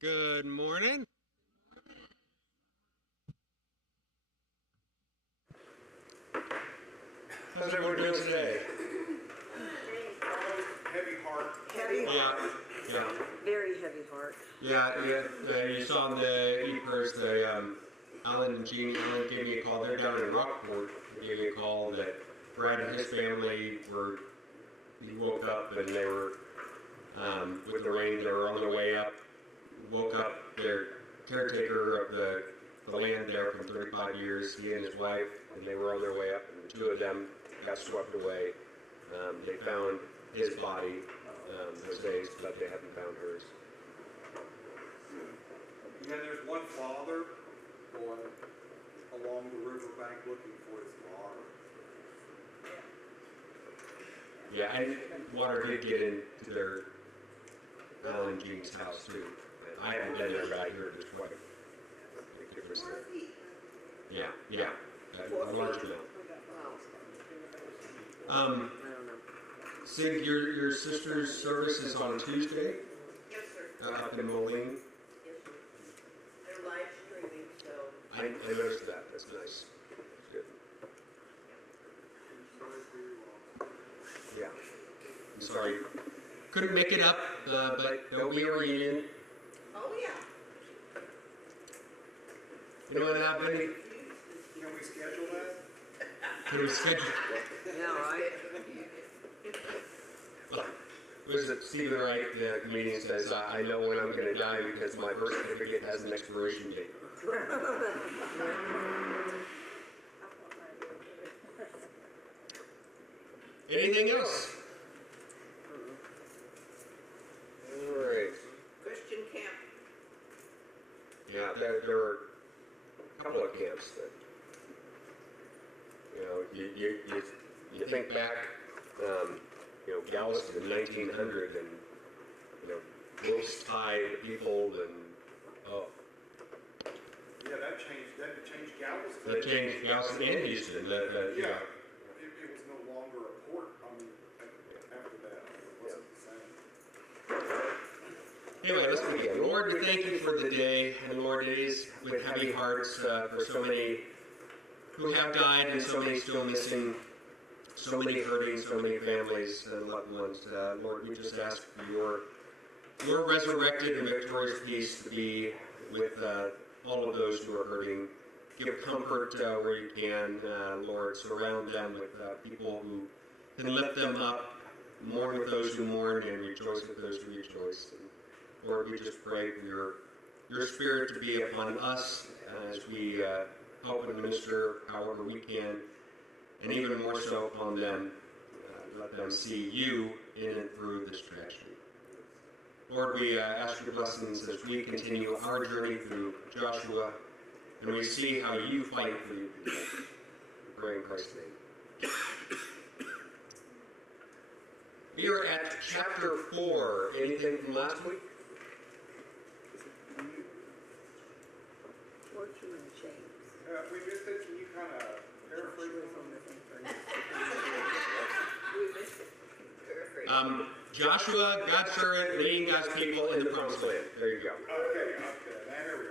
Good morning. How's everyone doing today? Heavy heart. Heavy heart. Yeah. Very heavy heart. Yeah. You saw in the e-purse, Alan and Jean gave me a call. They're down in Rockport. They gave me a call that Brad and his family he woke up and they were, with the rain, they were on their way up. Woke up their caretaker of the land there from 35 years, he and his wife, and they were on their way up, and the two of them got swept away. They found his body those days, but they haven't found hers. Yeah, there's one father going along the riverbank looking for his daughter. Yeah, and water did get into their Alan and Jean's house too. And I haven't been there, but I heard there's quite a big difference there. Yeah, a large amount. Sig, your sister's service is on Tuesday? Yes, sir. Up in Moline? Yes, sir. They're live streaming, so. I noticed that. That's nice. That's good. Yeah. I'm sorry. Couldn't make it up, but there'll be a reunion. Oh, yeah. Anyone have any? Can we schedule that? Can we schedule? Yeah, right. Was it Stephen Wright, the comedian, says, I know when I'm going to die because my birth certificate has an expiration date. Anything else? All right. Christian camp. Yeah, there were a couple of camps that, you think back, Galveston in 1900 and, roast tide people and, Yeah, that changed Galveston. that changed Galveston and Houston. It was no longer a port, after that. It wasn't the same. Anyway, let's begin. Lord, we thank you for the day, and Lord, it is with heavy hearts for so many who have died and so many still missing, so many hurting, so many families and loved ones. Lord, we just ask for your resurrected and victorious peace to be with all of those who are hurting. Give comfort where you can, Lord. Surround them with people who can lift them up, mourn with those who mourn, and rejoice with those who rejoice. And Lord, we just pray for your Spirit to be upon us as we help and minister however we can, and even more so upon them. Let them see you in and through this tragedy. Lord, we ask your blessings as we continue our journey through Joshua, and we see how you fight for your people. We pray in Christ's name. We are at chapter 4. Anything from last week? Fortune and James. We missed it, can you kind of paraphrase it? We missed it. Paraphrase. Joshua, God's servant, leading God's people in the promised land. There you go. Okay, now here we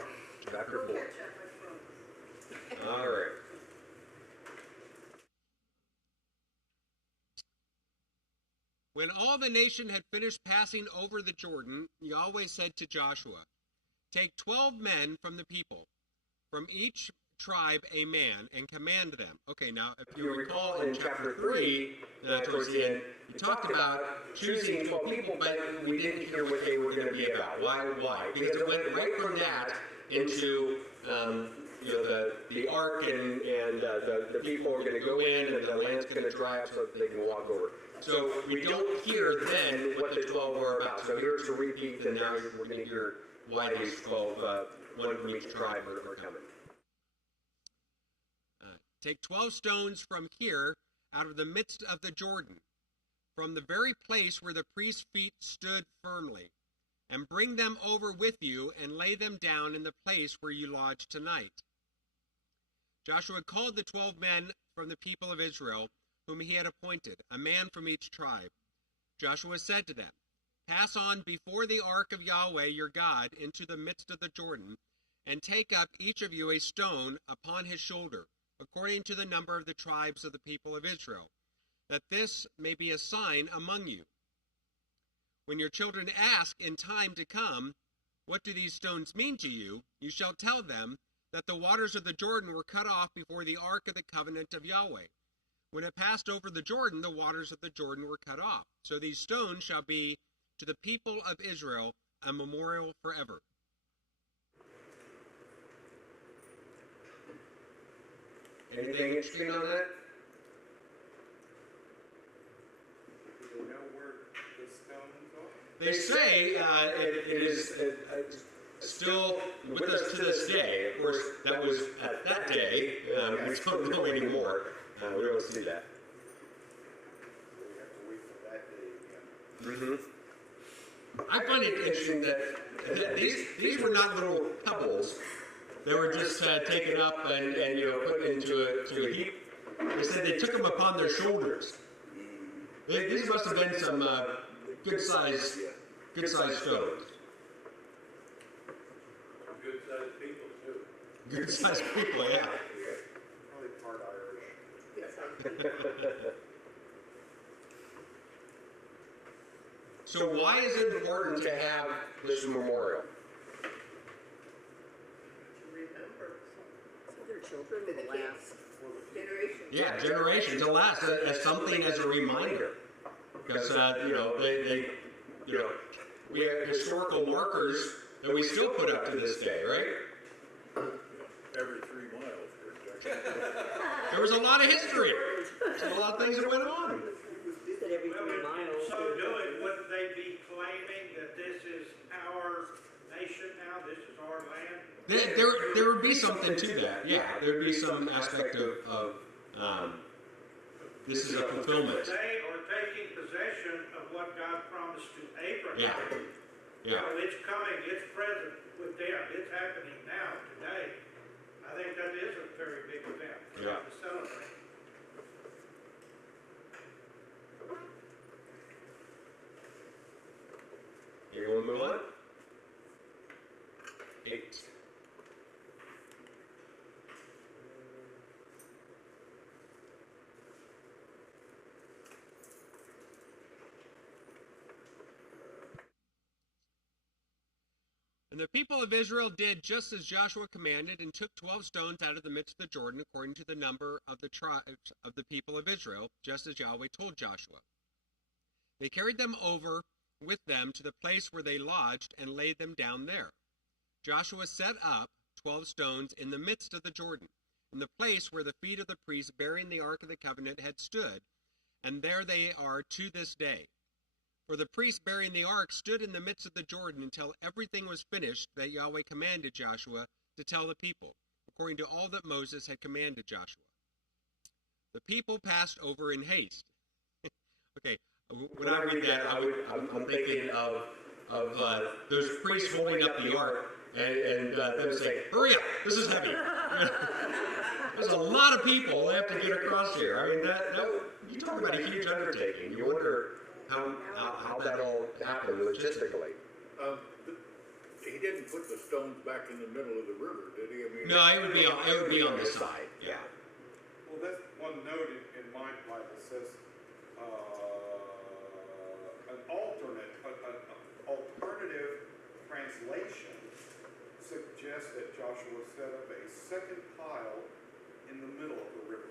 are. Chapter 4. Catch up with All right. When all the nation had finished passing over the Jordan, Yahweh said to Joshua, "Take 12 men from the people, from each tribe a man, and command them." Okay, now, if you recall in chapter 3, towards the end, we talked about choosing 12 people, but we didn't hear what they were going to be about. Why? Because it went right from that into the ark, and the people are going to go in, and the land's going to dry up so that they can walk over. So we don't hear then what the 12 were about. So here's a repeat, and now we're going to hear why these 12, one from each tribe, are coming. Take 12 stones from here, out of the midst of the Jordan, from the very place where the priest's feet stood firmly, and bring them over with you, and lay them down in the place where you lodge tonight. Joshua called the 12 men from the people of Israel, whom he had appointed, a man from each tribe. Joshua said to them, Pass on before the ark of Yahweh your God into the midst of the Jordan, and take up each of you a stone upon his shoulder, according to the number of the tribes of the people of Israel, that this may be a sign among you. When your children ask in time to come, what do these stones mean to you? You shall tell them that the waters of the Jordan were cut off before the ark of the covenant of Yahweh. When it passed over the Jordan, the waters of the Jordan were cut off. So these stones shall be to the people of Israel a memorial forever. Anything interesting on that? Do they know where the stones are? They say it is still with us to this day. Of course, that was at that day. We don't know anymore. We don't see that. We have to wait for that day again. I find it interesting that these were not little pebbles. They were just taken up and put into a heap. They said they took them upon their shoulders. These must have been some good sized stones. Good sized people too. Good sized people, yeah. Probably part Irish. So why is it important to have this memorial? Remember, So their children will last. generation. Yeah, generations to last as something as a reminder, because we have historical markers that we still put up to this day, right? Every 3 miles. There was a lot of history, a lot of things that went on. You said every 3 miles. So doing, wouldn't they be claiming that this is our nation now, this is our land? There would be something to that, yeah. There would be some aspect of this is a fulfillment. They are taking possession of what God promised to Abraham. Yeah. So it's coming, it's present with them, it's happening now, today. I think that is a very big event Yeah. to celebrate. You want to move on? 8. And the people of Israel did just as Joshua commanded, and took 12 stones out of the midst of the Jordan, according to the number of the tribes of the people of Israel, just as Yahweh told Joshua. They carried them over with them to the place where they lodged, and laid them down there. Joshua set up 12 stones in the midst of the Jordan, in the place where the feet of the priests bearing the ark of the covenant had stood, and there they are to this day. For the priests bearing the ark stood in the midst of the Jordan until everything was finished that Yahweh commanded Joshua to tell the people, according to all that Moses had commanded Joshua. The people passed over in haste. Okay, when I read that, I'm thinking of those priests holding up the ark and them saying, "Hurry up! This is heavy." There's a lot of people that have to get across here. I mean, that you talk about a huge undertaking. You wonder how that all happened logistically. He didn't put the stones back in the middle of the river, did he? I mean, No, it would be on the side. Yeah. Well, that's one note in my Bible says an alternative translation suggests that Joshua set up a second pile in the middle of the river.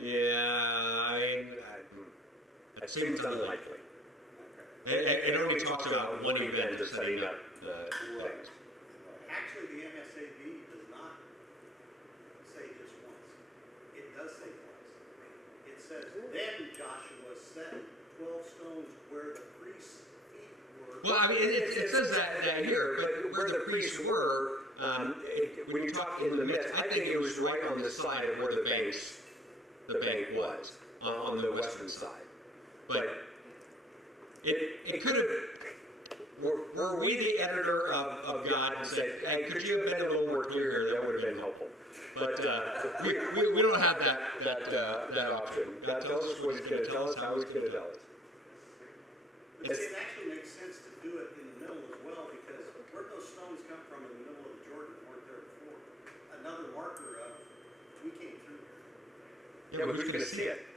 Yeah, that seems unlikely. It only talks about one event of setting up the things. Actually, the MSAB does not say just once. It does say twice. It says, then Joshua set 12 stones where the priests' feet were. Well, I mean, it says that here, but where the priests were, when you talk in the midst, I think it was right on the side of where the bank was, on the western side. But it could have, were we the editor of God and said, hey, could you have been a little more clear here? That would have been helpful. But we don't have that option. God tells us what he's going to tell us, how he's going to tell us. It actually makes sense to do it in the middle as well, because where'd those stones come from in the middle of the Jordan that weren't there before? Another marker of, we came through here. Yeah, but who's going to see it?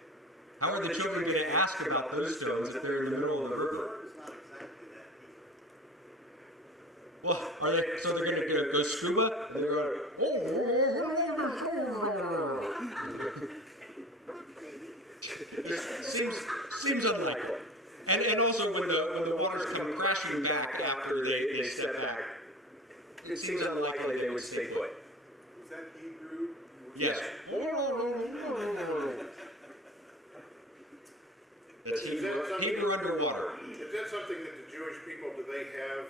How are the children going to ask about those stones if they're in the middle of the river? It's not exactly that either. Well, are they? So they're going to go scuba and they're going to. Seems unlikely. And also when the waters come crashing back after they step back, it seems unlikely they would stay put. Was that Hebrew? Yes. That's Hebrew underwater. Is that something that the Jewish people, do they have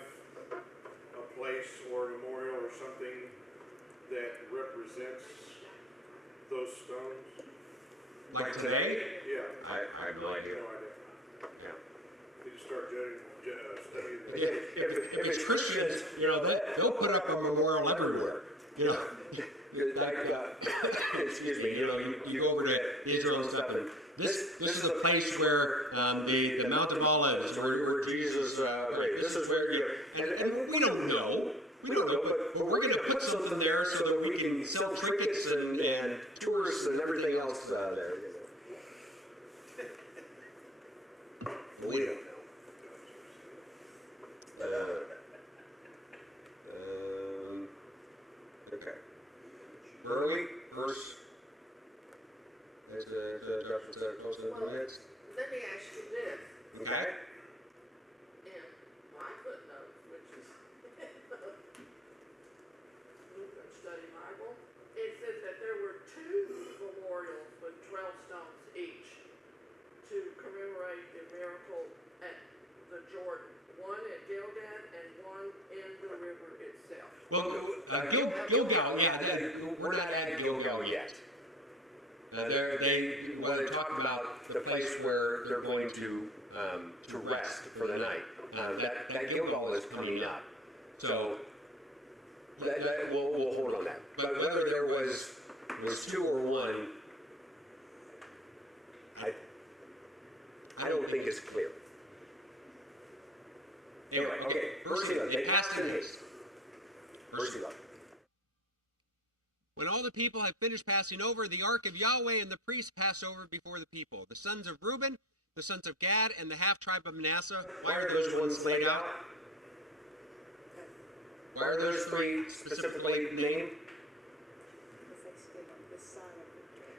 a place or a memorial or something that represents those stones? Like today? Yeah. I have no idea. No idea. Yeah. They just start studying. If it's Christians, they'll put up a memorial everywhere. Excuse me. You go over to Israel and stuff, and this is the place where the Mount of Olives, where Jesus prayed. This is where and we don't know. We don't know, but we're going to put something there so that we can sell trinkets and tourists and everything else there. But we don't know. Okay. Early verse. There's a close to the next. Let me ask you this, Okay. in my footnotes, which is Lutheran Study Bible, it says that there were 2 memorials with 12 stones each to commemorate the miracle at the Jordan. One at Gilgal and one in the river itself. Well, Gilgal, yeah, we're not at Gilgal yet. When they talk about the place where they're going to rest for the night, that Gilgal is coming up. So we'll hold on that. But whether there was 2 or 1, I don't think it's clear. Anyway, okay, verse 11. They passed in haste. Verse 11. When all the people had finished passing over, the ark of Yahweh and the priests passed over before the people. The sons of Reuben, the sons of Gad, and the half-tribe of Manasseh. Why are those ones laid out? Why are those 3 specifically named?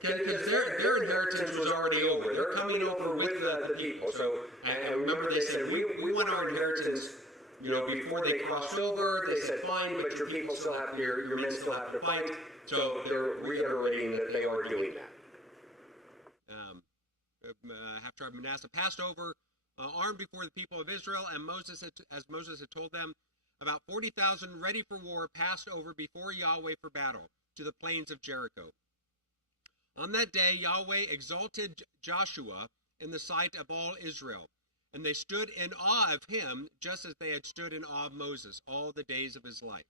Because their inheritance was already over. They're coming over with the people. So, and remember they said, we want our inheritance, before they crossed over. They said, fine, but your people still have to, your men still have to fight. So they're reiterating that they are doing that. Half-tribe of Manasseh passed over, armed before the people of Israel, and as Moses had told them, about 40,000 ready for war passed over before Yahweh for battle to the plains of Jericho. On that day, Yahweh exalted Joshua in the sight of all Israel, and they stood in awe of him, just as they had stood in awe of Moses all the days of his life.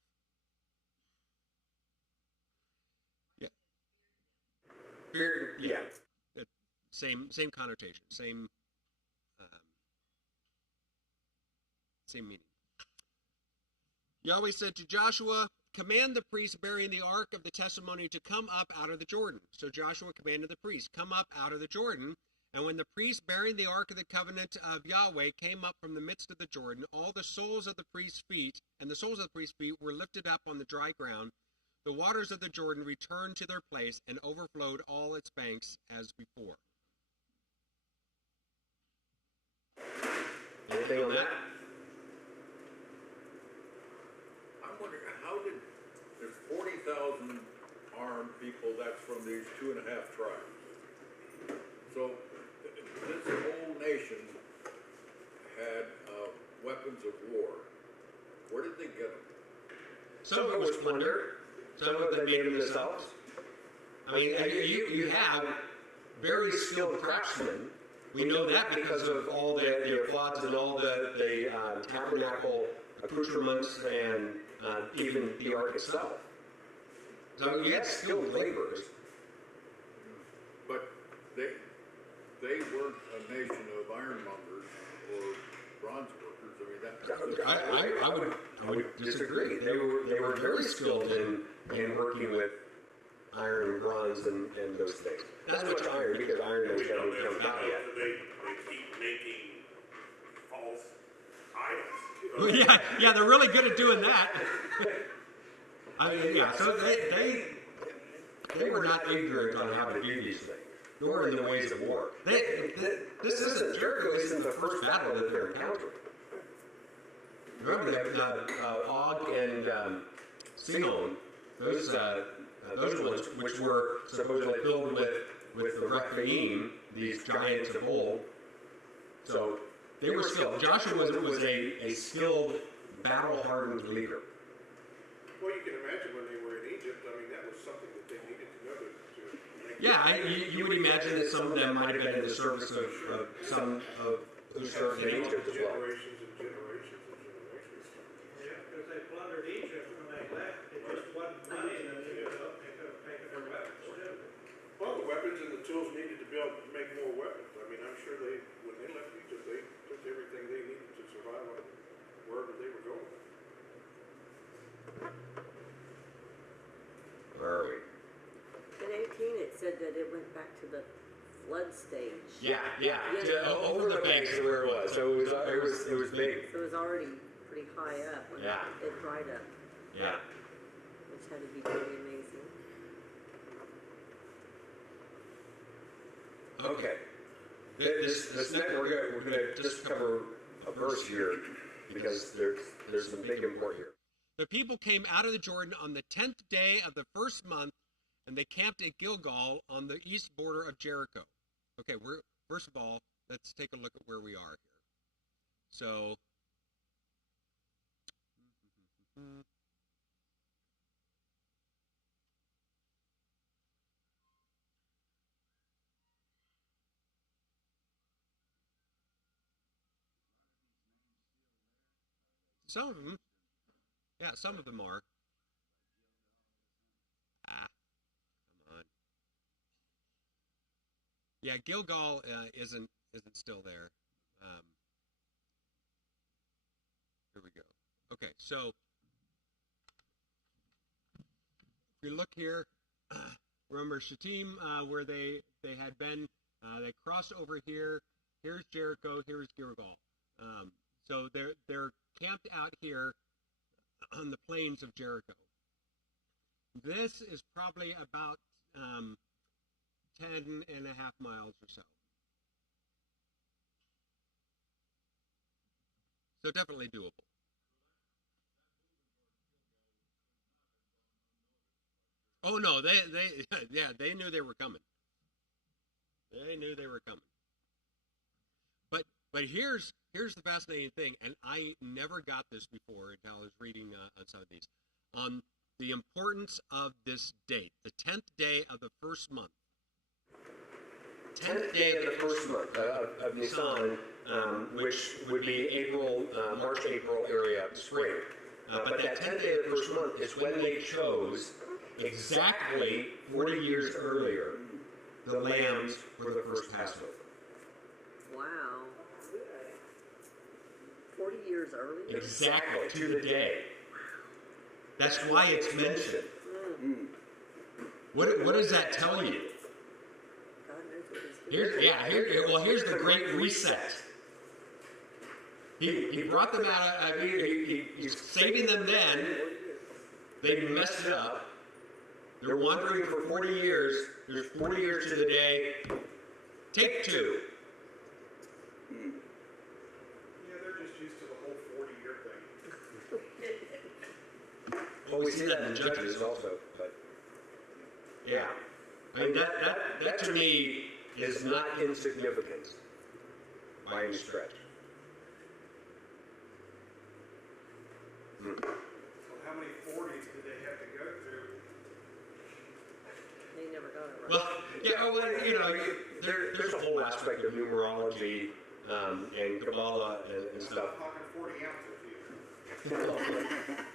Yeah. Same connotation, same meaning. Yahweh said to Joshua, command the priests bearing the ark of the testimony to come up out of the Jordan. So Joshua commanded the priests, come up out of the Jordan. And when the priests bearing the ark of the covenant of Yahweh came up from the midst of the Jordan, all the soles of the priests' feet were lifted up on the dry ground. The waters of the Jordan returned to their place and overflowed all its banks as before. Anything on that? I'm wondering, how did, there's 40,000 armed people, that's from these 2.5 tribes. So this whole nation had weapons of war. Where did they get them? Some of it was plunder. Some of it they made them themselves. I mean, you have very skilled craftsmen. We know that because of all the ephod and all the tabernacle accoutrements and even the ark itself. So you had skilled laborers. But they weren't a nation of ironmongers or bronze workers. I mean, I would disagree. They were very skilled in working with iron and bronze and those things. Not so much iron, because iron hadn't come out yet. They keep making false idols. Well, yeah, they're really good at doing that. I mean, yeah, so they were not ignorant on how to do these things, nor in the ways of war. Jericho isn't the first battle that they're encountering. Remember that Og and Sihon, those ones which were supposedly filled with the Rephaim, these giants of old. So they were skilled. Joshua was a skilled, battle-hardened leader. Well, you can imagine when they were in Egypt, I mean, that was something that they needed to know to make. Yeah, you would imagine that some of them might have been in the service of some of who served in Egypt as well. Generations and generations and generations. Yeah, because they plundered Egypt when they left. It just wasn't money that they could have taken their weapons too. Well, the weapons and the tools needed to be able to make more weapons. I mean, I'm sure when they left Egypt, they took everything they needed to survive on wherever they were going. Where are we? In 18, it said that it went back to the flood stage. Yeah. Over the banks is where it was. So it was big. So it was already pretty high up when Yeah. it dried up, Yeah. which had to be pretty amazing. Okay. This next we're gonna just cover a verse here because there's some big import here. The people came out of the Jordan on the 10th day of the first month, and they camped at Gilgal on the east border of Jericho. Okay, first of all, let's take a look at where we are here. So, some of them. Yeah, some of them are. Come on. Yeah, Gilgal isn't still there. Here we go. Okay, so if you look here, remember Shittim, where they had been. They crossed over here. Here's Jericho. Here's Gilgal. So they're camped out here on the plains of Jericho. This is probably about 10 and a half miles or so. So definitely doable. Oh no, they knew they were coming. They knew they were coming. But here's the fascinating thing, and I never got this before until I was reading on some of these, on the importance of this date, the 10th day of the first month. 10th day of the first month of Nisan, which would be March, April area of spring. But that 10th day of the first month is when they chose, exactly 40 years earlier, the lambs for the first Passover. Wow. 40 years early? Exactly, to the day. That's why it's mentioned. What does that tell you? God knows what he's Here's the Great Reset. He brought them out. He's saving them then. They messed it up. They're wandering for 40 years. There's 40 years to the day. Take two. Yeah, they're just used to the whole 40-year thing. Well, we see that in Judges also, but yeah. I mean, that to me is not insignificant by any stretch. So how many 40s did they have to go through? They never got it right. Well, there's a whole aspect of numerology and Kabbalah and stuff. I'm talking 40 ounces here.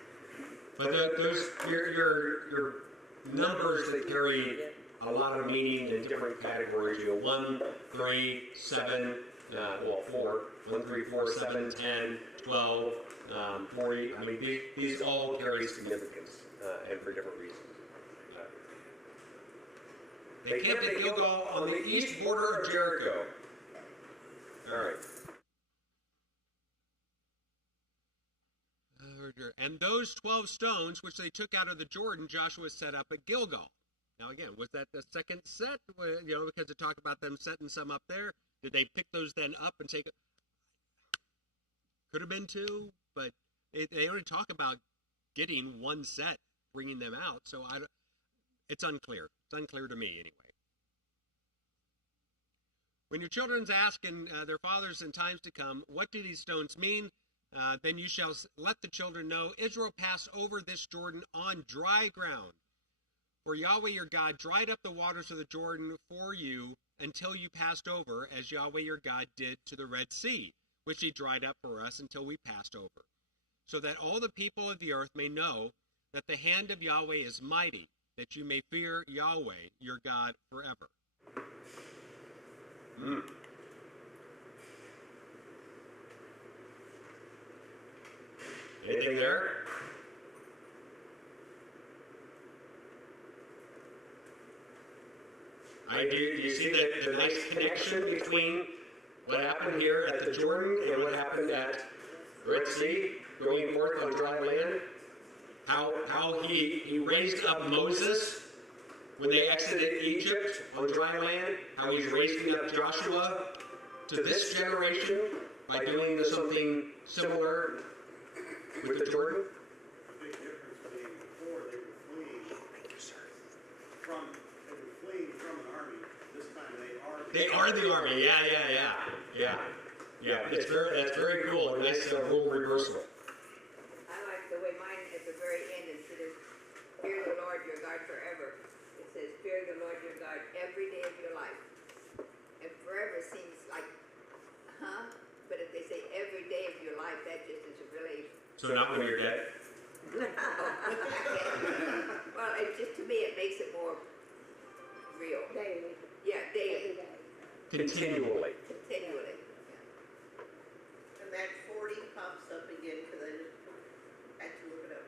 But there's your numbers that carry a lot of meaning in different categories. 1, 3, 7, 4. 1, 3, 4, 7, 10, 12, 40. I mean, these all carry significance, and for different reasons. They camped at Gilgal on the east border of Jericho. All right. And those 12 stones which they took out of the Jordan, Joshua set up at Gilgal. Now again, was that the second set? Because they talk about them setting some up there. Did they pick those then up and take? Could have been two, but they only talk about getting one set, bringing them out. So it's unclear. It's unclear to me anyway. When your children's asking their fathers in times to come, what do these stones mean? Then you shall let the children know, Israel passed over this Jordan on dry ground. For Yahweh your God dried up the waters of the Jordan for you until you passed over, as Yahweh your God did to the Red Sea, which he dried up for us until we passed over. So that all the people of the earth may know that the hand of Yahweh is mighty, that you may fear Yahweh your God forever. Anything there? Do you see the nice connection between what happened here at the Jordan and what happened at Red Sea, going forth on dry land? How he raised up Moses when they exited Egypt on dry land, how he's raising up Joshua to this generation by doing something similar with the Jordan? The big difference being before they were fleeing from an army. This time they are the army. Yeah. That's very cool. A nice role reversal. I like the way mine at the very end, instead of fear the Lord your God forever, it says fear the Lord your God every day of your life. And forever seems like, but if they say every day of your life, that just is a really... So not when you're dead? Well, it just, to me, it makes it more real. Daily. Yeah, daily. Continually. Continually. And that 40 pops up again, because I just had to look it up.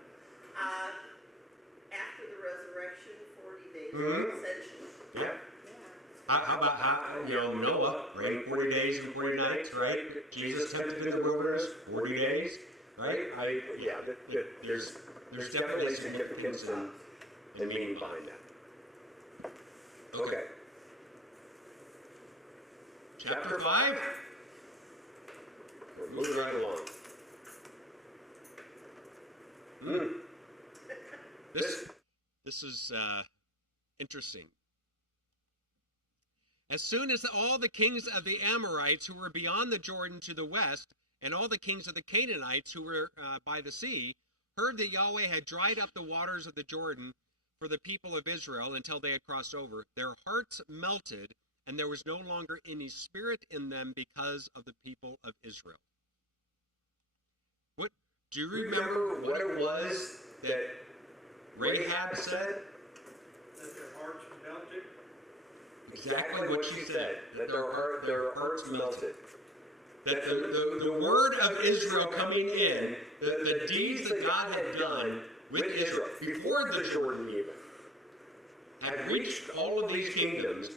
After the resurrection, 40 days of ascension. Yeah. How about Noah, right? 40 days and 40 nights, right? Jesus tempted in the wilderness, 40 days, right? There's definitely significance and meaning behind that. Okay. Chapter 5. We're moving right along. This is interesting. As soon as all the kings of the Amorites who were beyond the Jordan to the west, and all the kings of the Canaanites who were by the sea, heard that Yahweh had dried up the waters of the Jordan for the people of Israel until they had crossed over, their hearts melted, and there was no longer any spirit in them because of the people of Israel. What do you remember what it was that Rahab said? That their hearts melted. Exactly what she said, that their hearts melted. That the word of Israel coming in, the deeds that God had done with Israel, before the Jordan even, had reached all of these kingdoms,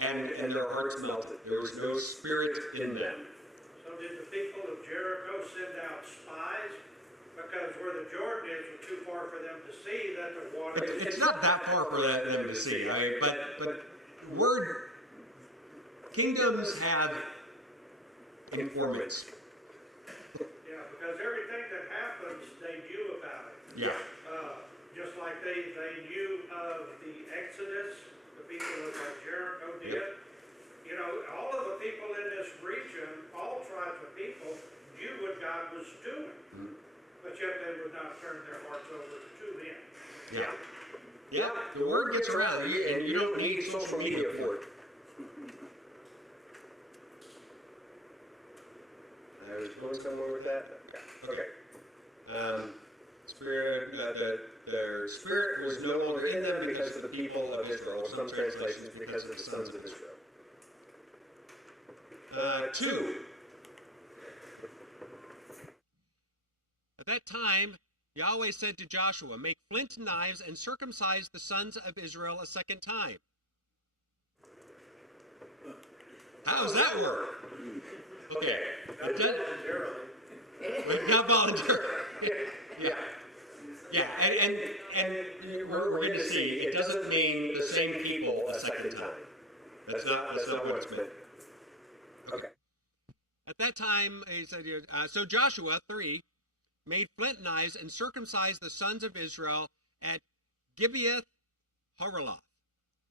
and their hearts melted. There was no spirit in them. So did the people of Jericho send out spies? Because where the Jordan is was too far for them to see that the water... It's not that far for them to see, right? But kingdoms have informants. Yeah, because everything that happens, they knew about it. Yeah. Just like they knew of the Exodus, the people of Jericho did. Yeah. You know, all of the people in this region, all tribes of people, knew what God was doing. But yet they would not turn their hearts over to him. Yeah. Yeah, the word gets around, and you don't need social media for it. I was going somewhere with that? Yeah. Okay. Spirit, their spirit was no longer in them because of the people of Israel. Or some translations, because of the sons of Israel. 2. that time, Yahweh said to Joshua, make flint knives and circumcise the sons of Israel a second time. How does that work? Okay. Not voluntarily. Yeah. Yeah, and we're going to see it doesn't mean the same people a second time. That's not what it's meant. Okay. At that time, he said, so Joshua, 3, made flint knives and circumcised the sons of Israel at Gibeath Haraloth.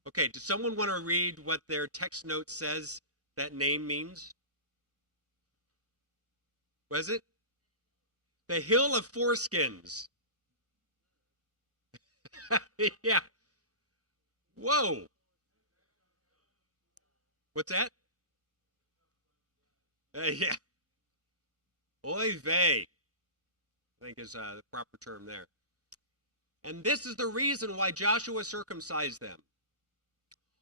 Okay, does someone want to read what their text note says that name means? Was it? The Hill of Foreskins. Yeah. Whoa. What's that? Yeah. Oy vey, I think is the proper term there. And this is the reason why Joshua circumcised them.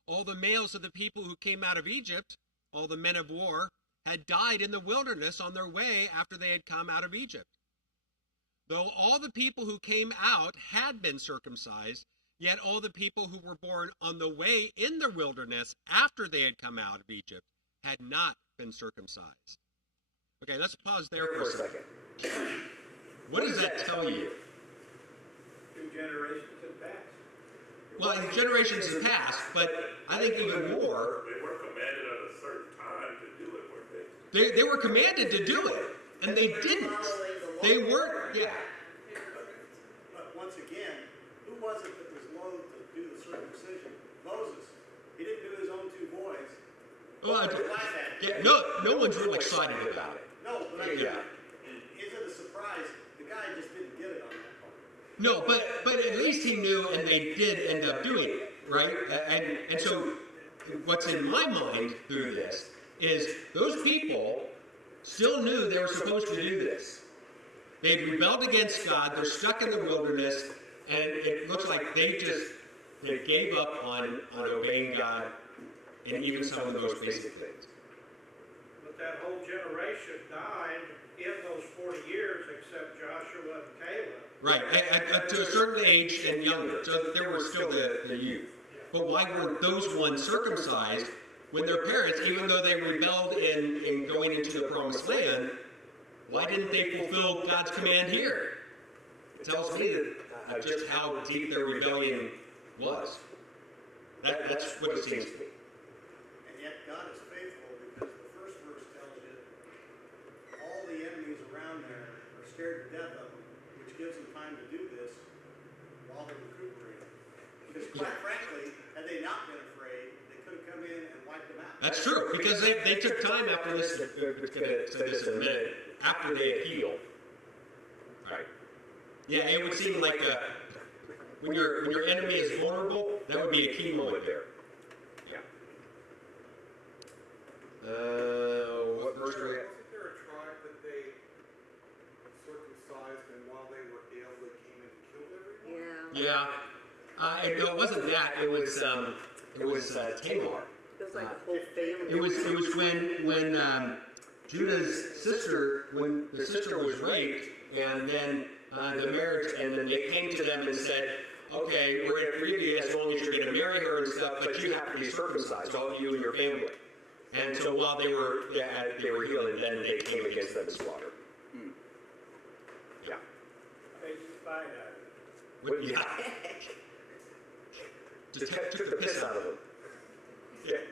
All the males of the people who came out of Egypt, all the men of war, had died in the wilderness on their way after they had come out of Egypt. Though all the people who came out had been circumcised, yet all the people who were born on the way in the wilderness after they had come out of Egypt had not been circumcised. Okay, let's pause there for a second. What does that tell you? 2 generations have passed. Well, generations have passed, but I think even more. They were commanded at a certain time to do it, weren't they? They were commanded to do it, and they didn't. They weren't, yeah. But once again, who was it that was loath to do the circumcision? Moses. He didn't do his own 2 boys. Well, His wife had it. yeah, no one's real excited about it. No, but I mean, Yeah. is it a surprise? The guy just didn't get it on that part. No, but at least he knew, and they did end up doing it, right? And so what's in my mind through this is those people still knew they were supposed to do this. They'd rebelled against God, they're stuck in the wilderness, and it looks like they gave up on obeying God in even some of the most basic things. But that whole generation died in those 40 years except Joshua and Caleb. Right, to a certain age and younger, so there were still the youth. But why weren't those ones circumcised when their parents, even though they rebelled in going into the promised land, why didn't they fulfill God's command here? It tells me that just how deep their rebellion was. That's what it seems to me. And yet God is faithful because the first verse tells you all the enemies around there are scared to death of them, which gives them time to do this while they're recuperating. Because quite frankly, had they not been afraid, they could have come in and wiped them out. That's true, because they took time after this, we're going to say this in a minute, after they had healed. Right. Yeah, it would seem like when your enemy is vulnerable, that would be a key moment there. Yeah. What verse are we at? Wasn't there a tribe that they circumcised and while they were ill they came and killed everyone? Yeah. And no, it wasn't that. It was Tamar. It was like a whole family. It was when Judah's sister, when the sister was raped, and then the marriage, and then they came to them and said, okay, we're going to forgive you as long as you're going to marry her and stuff, but you have to be circumcised, all of you and your family. And so while they were healing, then they came against them and slaughtered. Yeah. They just find out. Yeah. Just took the piss out of them. Yeah.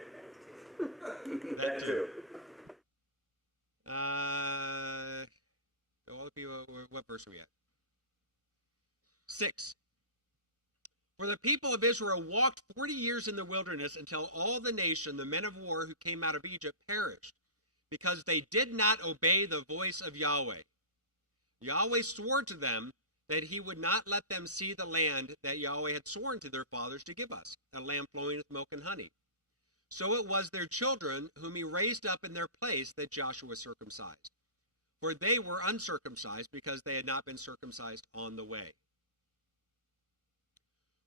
That too. All the people, what verse are we at? 6. For the people of Israel walked 40 years in the wilderness until all the nation, the men of war who came out of Egypt, perished, because they did not obey the voice of Yahweh. Yahweh swore to them that he would not let them see the land that Yahweh had sworn to their fathers to give us, a land flowing with milk and honey. So it was their children whom he raised up in their place that Joshua circumcised. For they were uncircumcised because they had not been circumcised on the way.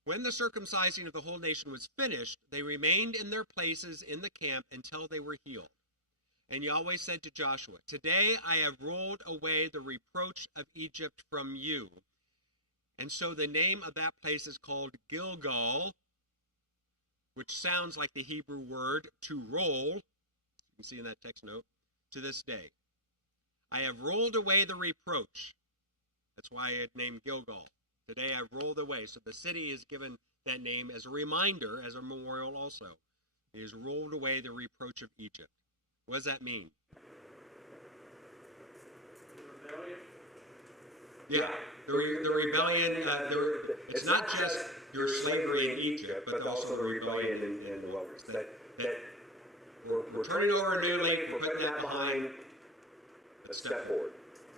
When the circumcising of the whole nation was finished, they remained in their places in the camp until they were healed. And Yahweh said to Joshua, "Today I have rolled away the reproach of Egypt from you." And so the name of that place is called Gilgal, which sounds like the Hebrew word to roll. You can see in that text note, to this day. I have rolled away the reproach. That's why it's named Gilgal. Today I've rolled away. So the city is given that name as a reminder, as a memorial also. It has rolled away the reproach of Egypt. What does that mean? Rebellion? Yeah, the rebellion, it's not just your slavery in Egypt, but also the rebellion in the wilderness. That we're turning over a new leaf, we're putting that behind. Let's step forward.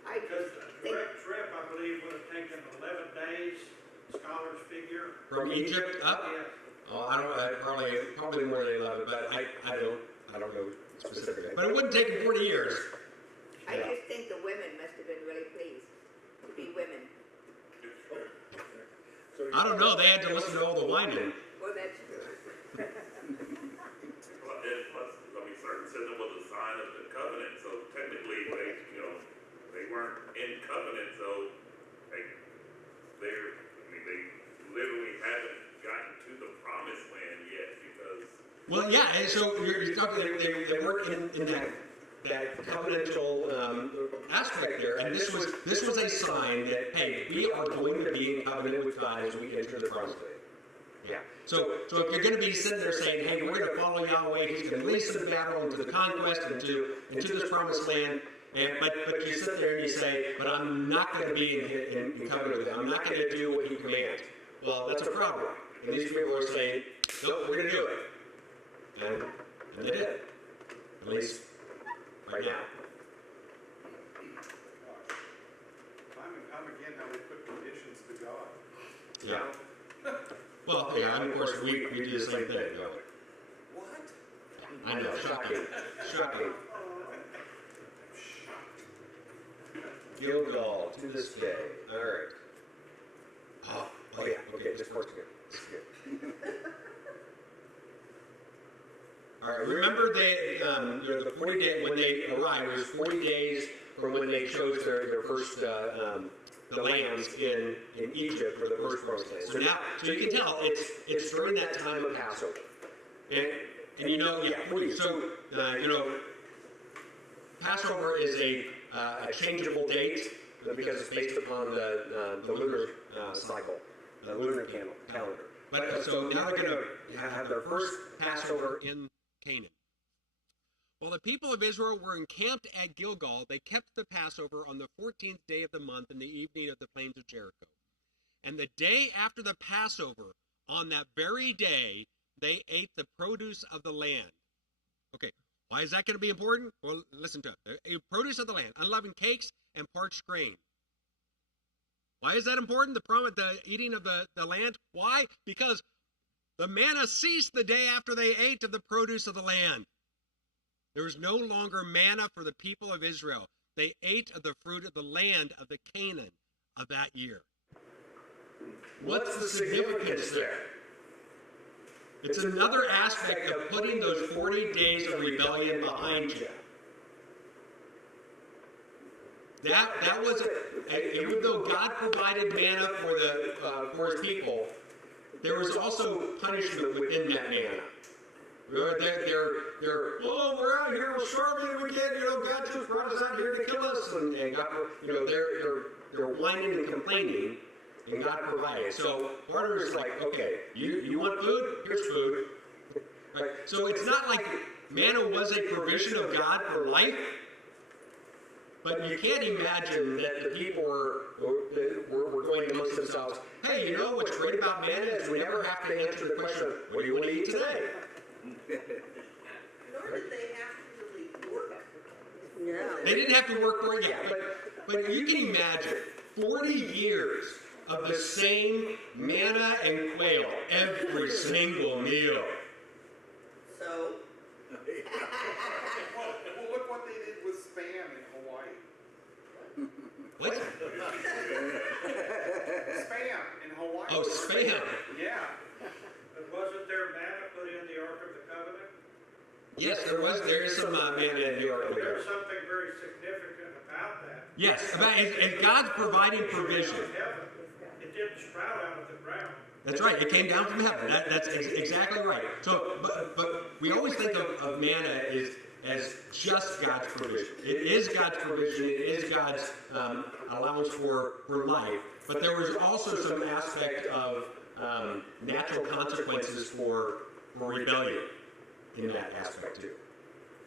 Because the direct trip, I believe, would have taken 11 days, scholars figure. From Egypt up? Yes. Oh, I don't, probably more than 11, but I don't know specifically. But it wouldn't take them 40 years. I just think the women must have been really pleased to be women. I don't know, they had to listen to all the whining. Well, that's true. Well, and plus, I mean, circumcision was a sign of the covenant, so technically they weren't in covenant, so they literally haven't gotten to the promised land yet because. Well, yeah, and so you're talking, they weren't in that covenantal aspect there, and this was a sign that, hey, we are going to be in covenant with God as we enter the promised land. Yeah. So if you're going to be sitting there saying, hey, we're going to follow Yahweh, He's going to lead us into battle, into the conquest, into this promised land, but you sit there and you say, but I'm not going to be in covenant with Him. I'm not going to do what He commands. Well, that's a problem. And these people are saying, no, we're going to do it. And they did. At least right now. Time and time again, how they put conditions to God. Yeah. Well, yeah, and of course, we do the same thing, don't we? What? I know, shocking. Shocking. Gilgal to this day. All right. Oh yeah. Okay, this part's good. This is good. All right. Remember the 40 days when they arrived. It was 40 days from when they chose their first the lands in Egypt for the first promised land. So now, so you can tell it's during that time of Passover. And you know, yeah, 40. So Passover is a changeable date because it's based upon the lunar cycle, the lunar calendar. But so now they're going to have their first Passover in Canaan. While the people of Israel were encamped at Gilgal, they kept the Passover on the 14th day of the month in the evening of the plains of Jericho. And the day after the Passover, on that very day, they ate the produce of the land. Okay, why is that going to be important? Well, listen to it. Produce of the land, unleavened cakes and parched grain. Why is that important? The eating of the land? Why? Because the manna ceased the day after they ate of the produce of the land. There was no longer manna for the people of Israel. They ate of the fruit of the land of the Canaan of that year. What's the significance there? It's another aspect of putting those 40 days of rebellion behind you. That was, even though God provided manna for His people, there was also punishment within that manna. They're we're out here, we're starving, we can't, God just brought us out here to kill us, and God, they're whining and complaining, and God provided. So part of it is like, okay, you want food? Here's food. Right? So it's not like manna was a provision of God for life, but you can't imagine that the people were going amongst themselves, hey, what's great about manna is we never have to answer the question of, what do you want to eat today? Nor did they have to really work. Yeah. They didn't have to work for it yet, but you can imagine 40 years of the same manna and quail every single meal. So, Well, look what they did with Spam in Hawaii. What? Spam in Hawaii. Oh, Spam. Yeah. But wasn't there manna put in the Ark of the Covenant? Yes, there is some manna in the Ark of the There's Covenant. something very significant about that. Yes, and God's providing provision. It didn't sprout out of the ground. That's right. It came down from heaven. That's exactly right. So, but we always think of manna as just God's provision. It is God's provision. It is God's allowance for life. But there was also some aspect of natural consequences for rebellion in that aspect too.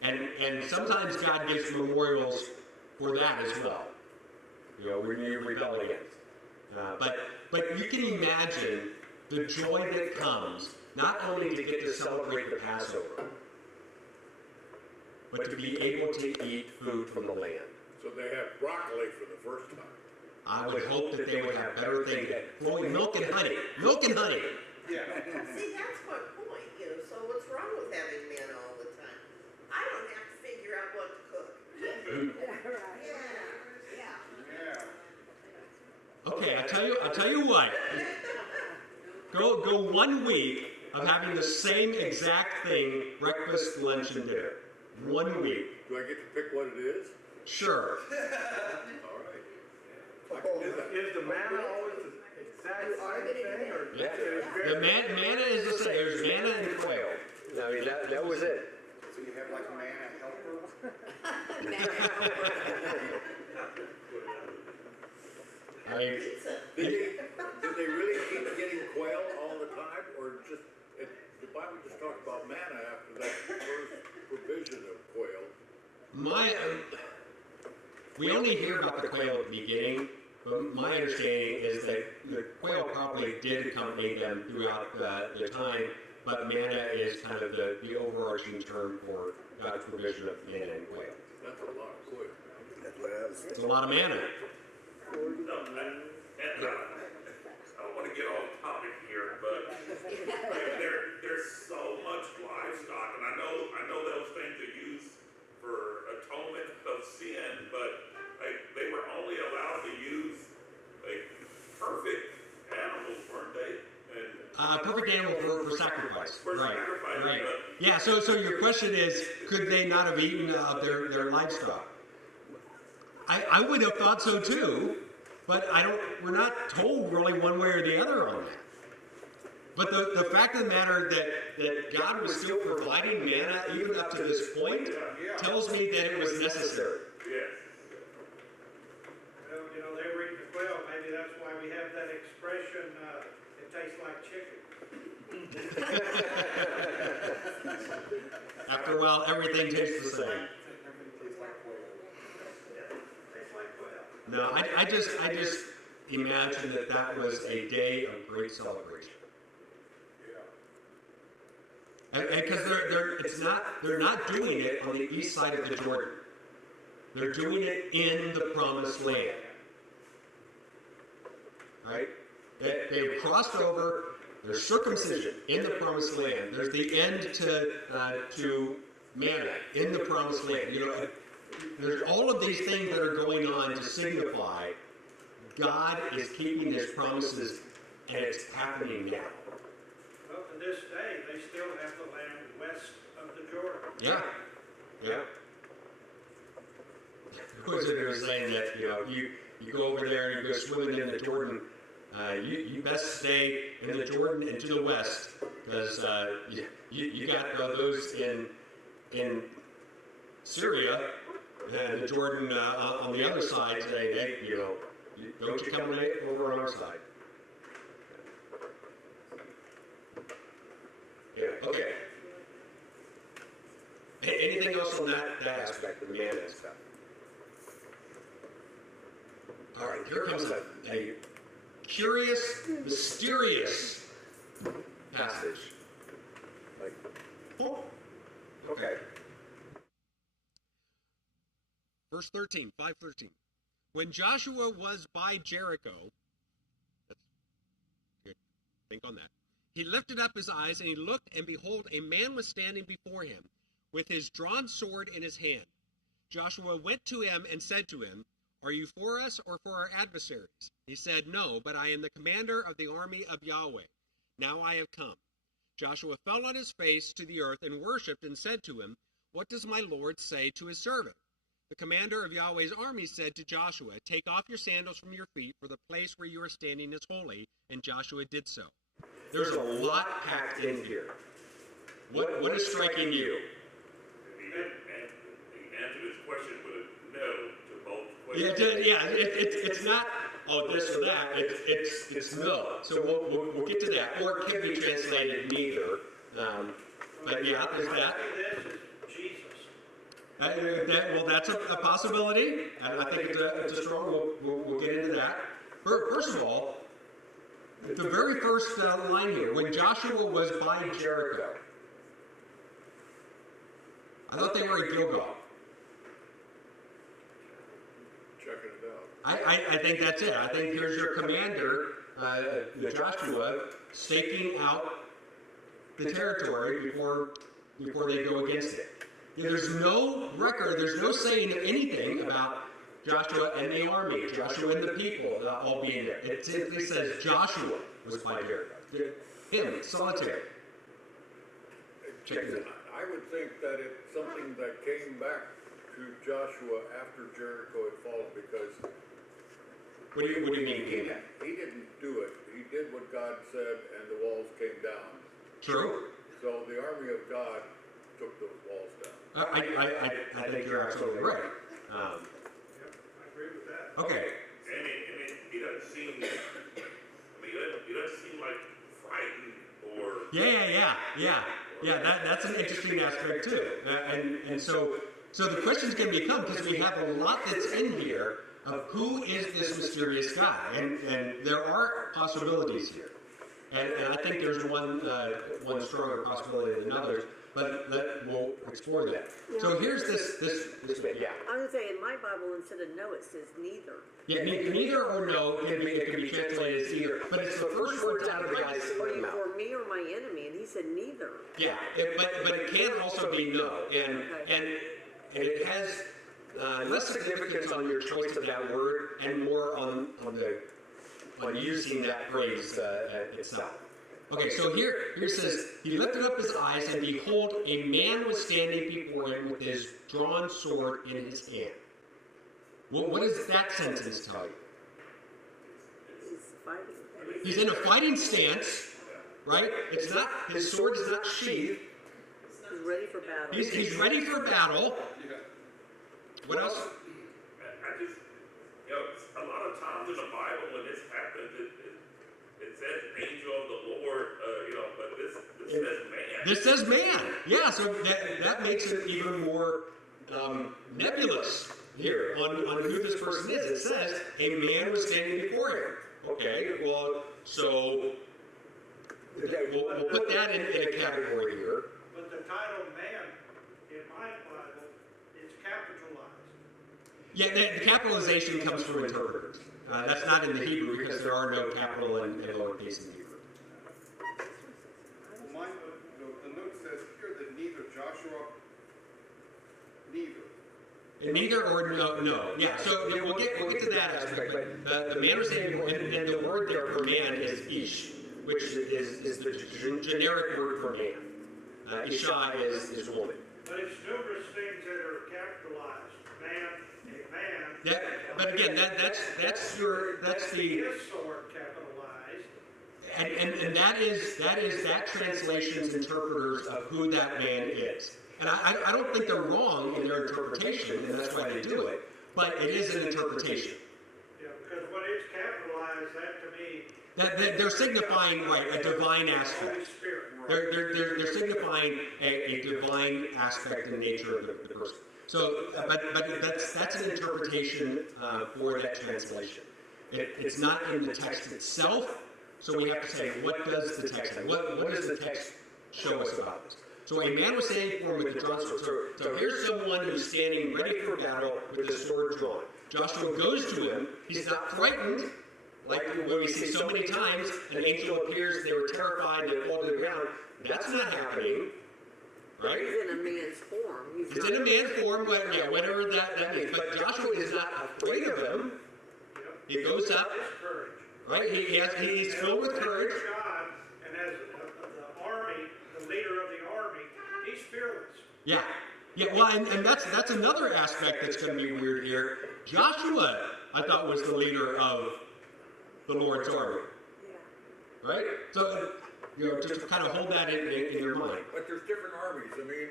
And sometimes God gives memorials for that as well. You know, when you rebel against. But you can imagine the joy that comes not only to get to celebrate the Passover, but to be able to eat food from the land. So they have broccoli for the first time. I would hope that they would have better things, flowing milk and honey. Milk and honey. Yeah. See, that's my point, you know, so what's wrong with having manna all the time? I don't have to figure out what to cook. Yeah. Okay, I'll tell you what. Go 1 week of having the same exact thing, breakfast, lunch, and dinner. 1 week. Do I get to pick what it is? Sure. All right. I can do that. Is the manna always the exact same thing, or? Yeah. The manna is the same. There's manna and quail. I mean, that was it. So you have like a manna helper? Did they really keep getting quail all the time, or just, the Bible just talked about manna after that first provision of quail? We only hear about the quail at the beginning, but my understanding is that the quail probably did accompany them throughout the time, but manna is kind of the overarching term for God's provision of manna and quail. That's a lot of quail. It's a lot of manna. I don't want to get off topic here, but there's so much livestock, and I know those things are used for atonement of sin, but they were only allowed to use perfect animals, weren't they? Perfect animal for sacrifice. For sacrifice, Right. Yeah. So your question is, could they not have eaten their livestock? I would have thought so too, but we're not told really one way or the other on that. But the fact of the matter that God was still providing manna even up to this point tells me that it was necessary. Yes. Well, you know, they were eating the quail, maybe that's why we have that expression, it tastes like chicken. After a while, everything tastes the same. Everything tastes like quail. Tastes like quail. No, I just imagine that was a day of great celebration. And because they're not doing it on the east side of the Jordan. They're doing it in the promised land. Right? They've crossed over. There's circumcision in the promised land. There's the end to manna in the promised land. You know, there's all of these things that are going on to signify God is keeping His promises, and it's happening now. Well, to this day, they still have the land west of the Jordan. Yeah. Of course, they were saying that you go over there and you go swimming in the Jordan. You best stay in the Jordan and to the west, because you got those in Syria and the Jordan on the other side saying, hey, don't you come over on our side. Yeah. Okay. Anything else on that aspect of the manna and stuff? All right. Here comes a curious, mysterious passage. Okay. Verse 13, 5:13. When Joshua was by Jericho, that's good. Think on that. He lifted up his eyes and he looked, and behold, a man was standing before him with his drawn sword in his hand. Joshua went to him and said to him, "Are you for us or for our adversaries?" He said, "No, but I am the commander of the army of Yahweh. Now I have come." Joshua fell on his face to the earth and worshipped and said to him, "What does my Lord say to his servant?" The commander of Yahweh's army said to Joshua, "Take off your sandals from your feet, for the place where you are standing is holy." And Joshua did so. There's a lot packed in here. What is striking you? The answer to this question was no to both questions. It's not, oh, this or that. It's no. So we'll get to that. Or it can be translated neither. But yeah, there's that. This is Jesus. Well, that's a possibility, and I think it's a strong. We'll get into that. First of all, the very first line here, when Joshua was by Jericho, I thought they were at Gilgal. Checking it out. I think that's it. I think here's your commander, Joshua, staking out the territory before they go against it. There's no record, there's no saying anything about Joshua and the army, Joshua and the people all being there. It simply says Joshua was by Jericho. Him, solitary. Check it out. I would think that it's something that came back to Joshua after Jericho had fallen, because What do you mean came back? he didn't do it. He did what God said, and the walls came down. True. So the army of God took those walls down. I think you're absolutely right. Yep, I agree with that. Okay. And it doesn't seem, it doesn't seem like frightened or. That's an interesting aspect too. And so the question's going to become, because we have a lot that's in here of who is this mysterious guy, and there are possibilities here, and I think there's one stronger possibility than others. But we'll explore that. So here's this bit. Yeah. I was gonna say, in my Bible, instead of no, it says neither. Yeah, neither or no can be translated as either, but it's the first words out of the guy's Are you mouth. for me or my enemy? And he said neither. Yeah, but it can also be no, and it has less significance on your choice of that word and more on using that phrase itself. Okay, so here it says, he lifted up his eyes, and behold, a man was standing before him with his drawn sword in his hand. What does that sentence tell you? He's fighting. He's in a fighting stance, right? It's not, his sword is not sheathed. He's ready for battle. He's ready for battle. What else? I just, a lot of times in the Bible when this happens, it says angel of the Lord, but this says man. This says man. Yeah, so that makes it even more nebulous here on who this person is. It says a man was standing before him. Okay, well, so we'll put that in a category here. But the title man in my Bible is capitalized. Yeah, the capitalization comes from interpreters. That's not in the Hebrew, because there are no capital and lowercase in Hebrew. Well, the note says here that neither Joshua, neither. Neither or no. Yeah, so we'll get to that aspect, but the man was saying, and the word there for man is ish, which is the generic word for man. Isha is woman. But it's numerous things that are capitalized. Man, a man. Yeah, but again, that's the His sword capitalized. and that translation's interpreters of who that man is. And I don't think they're wrong in their interpretation, and that's why they do it. But it is an interpretation. Yeah, because what is capitalized, that to me. They're signifying, right, a divine Holy aspect. Spirit. They're signifying a divine aspect in nature of the person. So, but that's an interpretation for that translation. It's not in the text itself. So we have to say, what does the text say? What does the text show us about this? So a man was standing before him with a drawn sword. So here's someone who's standing ready for battle with his sword drawn. Joshua goes to him. He's not frightened, like what we see so many times. An angel appears, they were terrified, they fall to the ground. That's not happening, right? He's in a man's form. He's in a man's form, whatever that means. But Joshua is not afraid of him. He goes up, Courage. right? He's filled with courage. God, and as the army Yeah. Yeah, well, and that's another aspect that's going to be weird here. Joshua, I thought, was the leader of the Lord's army. Right? So, just to kind of hold that in your mind. But there's different armies. I mean,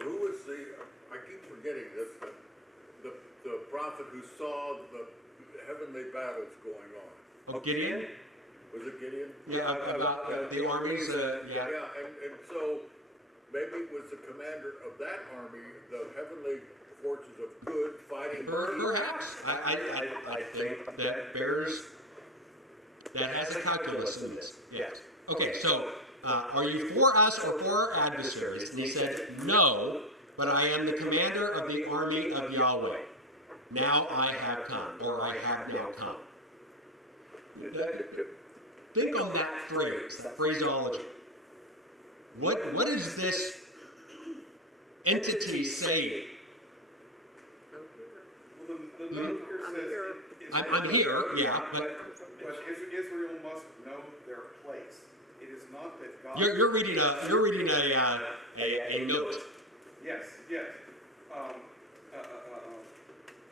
who was I keep forgetting this, the prophet who saw the heavenly battles going on. Oh, Gideon? Was it Gideon? Yeah, about the armies, yeah. Yeah, and so maybe it was the commander of that army, the heavenly forces of good fighting. Perhaps. I think that has a calculus in this. Yes. Okay, so are you for us or for our adversaries? And he said, no, but I am the commander of the army of Yahweh. Now I have come, or I have now come. Think on that phrase, that phraseology. What is this entity saying? Well, the note here says, I'm here, yeah, but Israel must know their place. It is not that God. you're reading a note. Yes.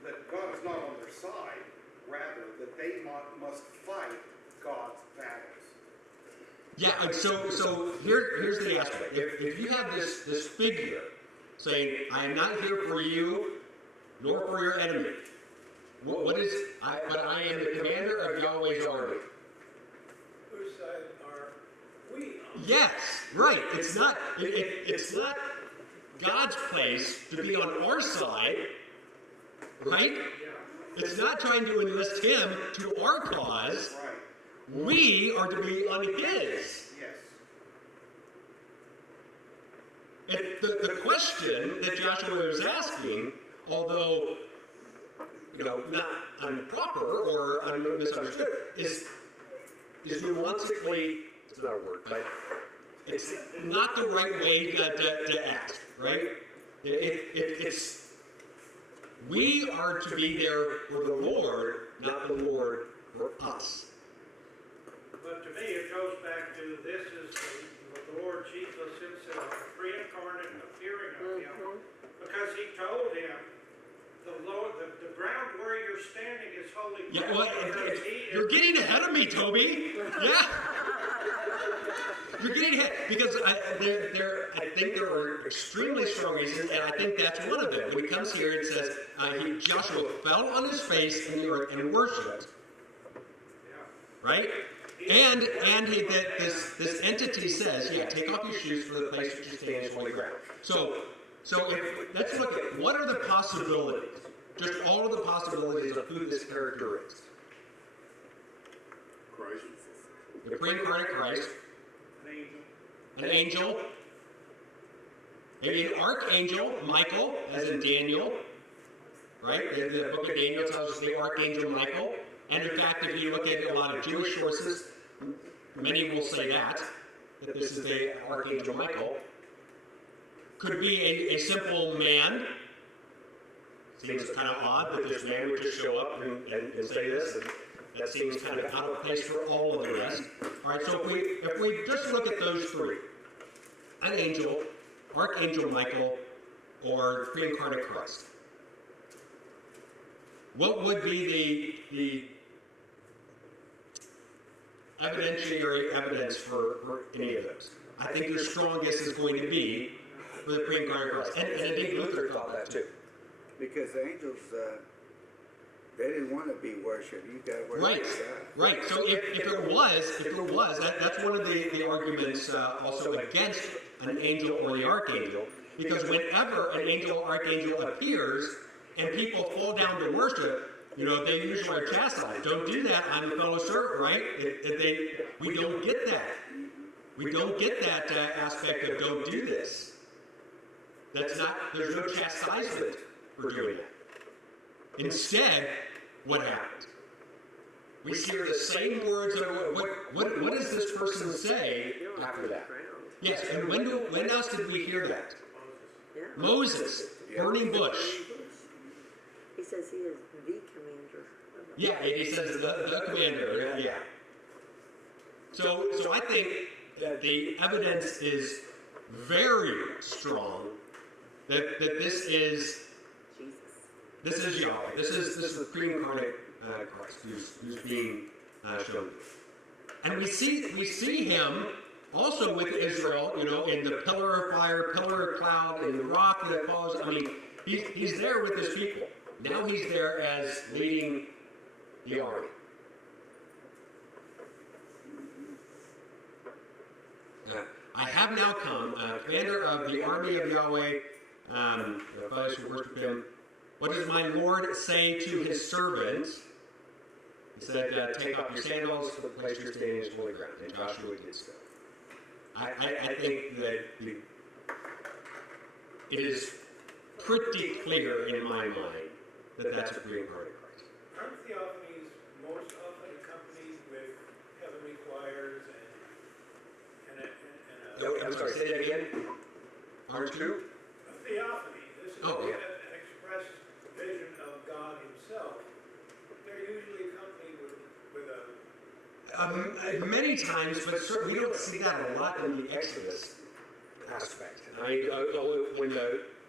That God is not on their side, rather that they must fight God's battles. Yeah, and so here's the aspect. If you have this figure saying, I am not here for you, nor for your enemy. But I am the commander of Yahweh's army. Whose side are we on? Yes, right. It's not God's place to be on our side, right? It's not trying to enlist him to our cause. Right. We are to be on his. Yes. And the question that Joshua was asking, although not improper or misunderstood, is nuancically, it's not a word, but it's not the right way to act, right? It's we are to be there for the Lord, not the Lord for us. But to me, it goes back to this is the Lord Jesus himself, pre-incarnate appearing of him, because he told him, the ground where you're standing is holy ground. Yeah, well, you're getting ahead of me, Toby. Yeah. You're getting ahead, because I think there are extremely strong reasons, and I think that's one of them. When he comes here and says, Joshua fell on his face in the earth and worshipped. Right? And this entity says, take off your shoes, for the place that you stand is holy ground. So let's look at what are the possibilities, just all of the possibilities of who this character is. Christ. The pre-incarnate Christ. An angel. Maybe an archangel, Michael, as in Daniel. Right? The book of Daniel tells us the archangel Michael. And in fact, if you look at a lot of Jewish sources, many will say that this is the archangel Michael. Could be a simple man. Seems kind of odd that this man would just show up and say this, and that seems kind of out of place for all of the rest. All right, so if we just look at those three, an angel, archangel Michael, or pre-incarnate Christ, what would be the evidentiary evidence for any of those? I think your strongest is going to be for the pre-incarnate Christ. And indeed Luther thought that too. Because the angels, they didn't want to be worshipped. You got to worship Right, God. right. So if it was, that's one of the arguments also against an angel or the archangel, because whenever an angel or archangel appears and people fall down to worship, they usually are chastised. Don't do that. I'm a fellow servant, right? We don't get that. We don't get that aspect of don't do this. There's no chastisement for doing that. Instead, what happens? We hear the same words of what does this person say after that? Yes, and when else did we hear that? Moses, burning bush. He says he is the commander. Yeah, he says the commander, yeah. So I think that the evidence is very strong that this is Yahweh. This is the pre-incarnate Christ who's being shown. And we see him also with Israel, in the pillar of fire, pillar of cloud, in the rock that falls. I mean, he's there with his people. Now he's there as leading the army. I have now come, commander of the army of Yahweh, the fathers who worship him. What does my Lord say to his servants? He said, take off your sandals, for the place you're standing is holy ground. And Joshua did so. I think that it is pretty clear in my mind that that's a pre-incarnate Christ. Aren't theophanies most often accompanied with heavenly choirs I'm sorry, say that again? Aren't two? A theophany, this is an express vision of God himself. They're usually accompanied with a... many times, but certainly we don't see that a lot in the Exodus aspect.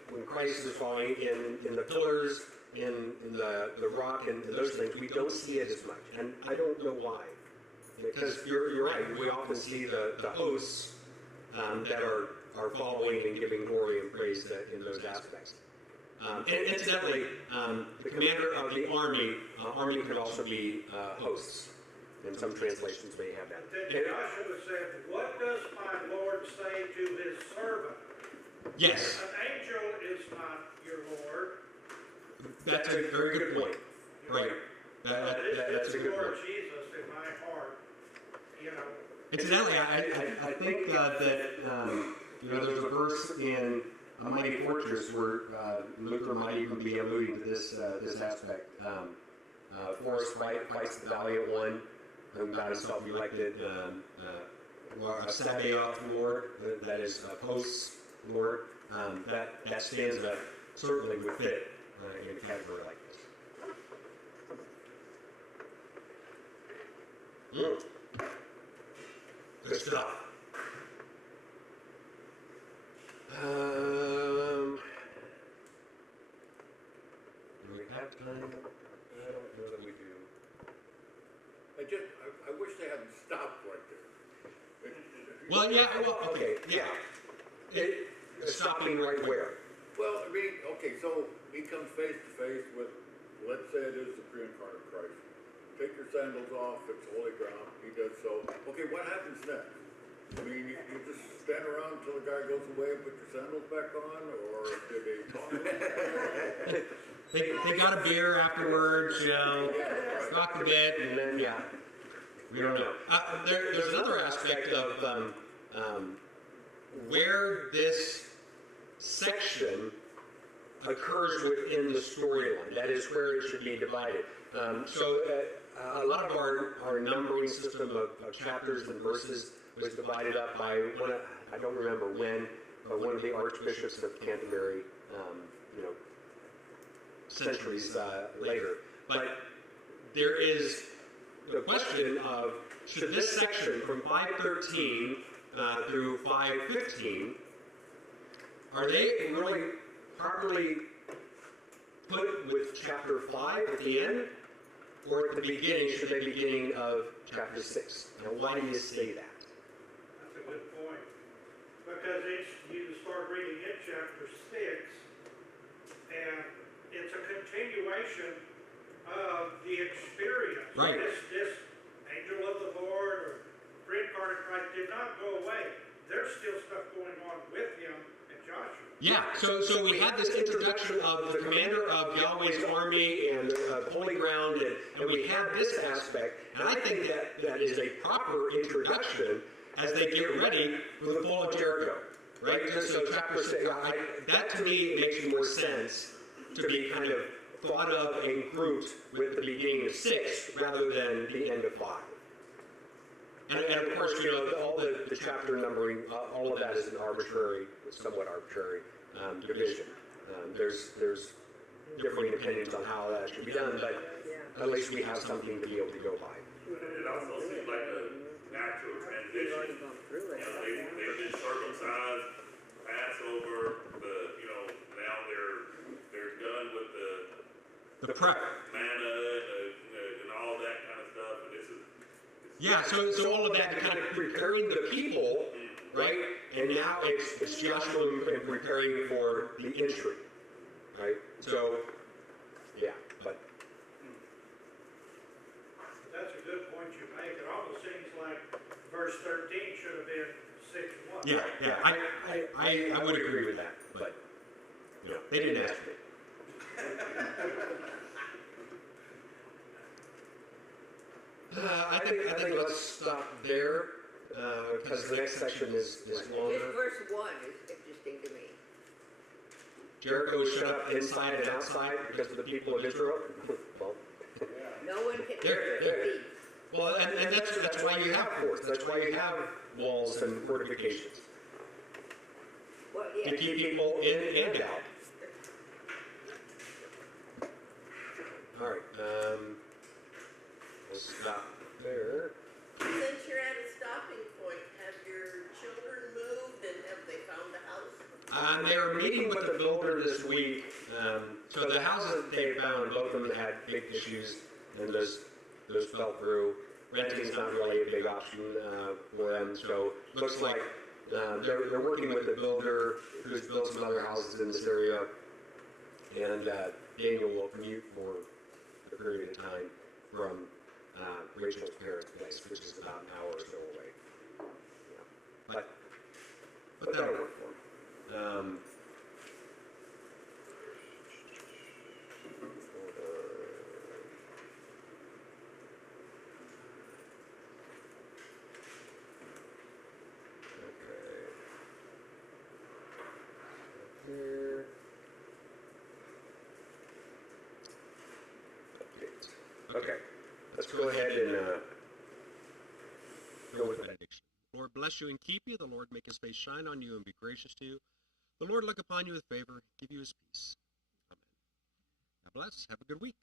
When Christ is falling in the pillars, in the rock, and those things, we don't see it as much. And I don't know why. Because you're right, we often see the hosts that are following and giving glory and praise in those aspects. And incidentally, the commander of the army can also be hosts. And some translations may have that. Then Joshua said, what does my Lord say to his servant? Yes. An angel is not your Lord. That's a very good point. Right. That's a good point. Lord Jesus in my heart. Incidentally, I think that there's a verse in A Mighty Fortress where Luther might even be alluding to this aspect. Forrest fights the valiant one, whom God himself elected, Sabaoth Lord, that is hosts Lord. That stanza certainly would fit in a category like this. Good stuff. Do we have time? I don't know that we do. I wish they hadn't stopped right there. Well, yeah, okay, yeah. Stopping right where? Well, I mean, okay, so he comes face to face with, let's say it is the pre-incarnate Christ. Take your sandals off, it's holy ground. He does so. Okay, what happens next? I mean, you just stand around until the guy goes away and put your sandals back on, or did they talk? They got a beer afterwards, talked a bit, and then, we don't know. There's another aspect of where this section occurs within the storyline. That is where it should be divided. So a lot of our numbering system of chapters and verses was divided up by I don't remember when, but one of the archbishops of Canterbury, centuries later. But there is the question of, should this section from 513 through 515, are they really properly put with chapter 5 at the end, or at the beginning, should they be beginning of chapter 6? Now, why do you say that? That's a good point. Because you start reading in chapter 6, and it's a continuation of the experience. Right. This angel of the Lord or pre-incarnate Christ did not go away. There's still stuff going on with him and Joshua. Yeah, so we had this introduction of the commander of Yahweh's army and holy ground, and we have this aspect, and I think that is a proper introduction as they get ready for the fall of Jericho, right? So chapter 6, that to me makes more sense to be kind of thought of and grouped with the beginning of 6 rather than the end of 5. And of course, all the chapter numbering, all of that is an arbitrary, somewhat arbitrary division. There's differing opinions on how that should be done, but at least we have something to be able to go by. It also seems like a natural transition. They've been circumcised, The prep. Manna and all that kind of stuff, and this is. Yeah, so all of that kind of preparing the people, right? And now it's Joshua and preparing for the entry, right? So, yeah, but. That's a good point you make. It almost seems like verse 13 should have been 6:1. Yeah, I would agree with that, but, you know, they didn't ask me. I think let's stop there, because the next section is Just longer. verse 1 is interesting to me. Jericho is shut up inside and outside because of the people of Israel. Well, No one can There- enter there. the deep. well, and that's why you have forts. That's why you have walls and fortifications Well, to yeah. keep people in and out. All right, we'll stop there. Since you're at a stopping point, have your children moved and have they found a house? They were meeting with the builder this week. So the houses that they found, both of them had big issues, and those fell through. Renting's not really a big option for them. So looks like they're working with the builder who's built some other houses in this area, and Daniel will commute for a period of time from Rachel's parents' place, which is about an hour or so away. Yeah. But that'll work for him. Okay, let's go ahead and go with that. Benediction. The Lord bless you and keep you. The Lord make his face shine on you and be gracious to you. The Lord look upon you with favor, give you his peace. Amen. God bless. Have a good week.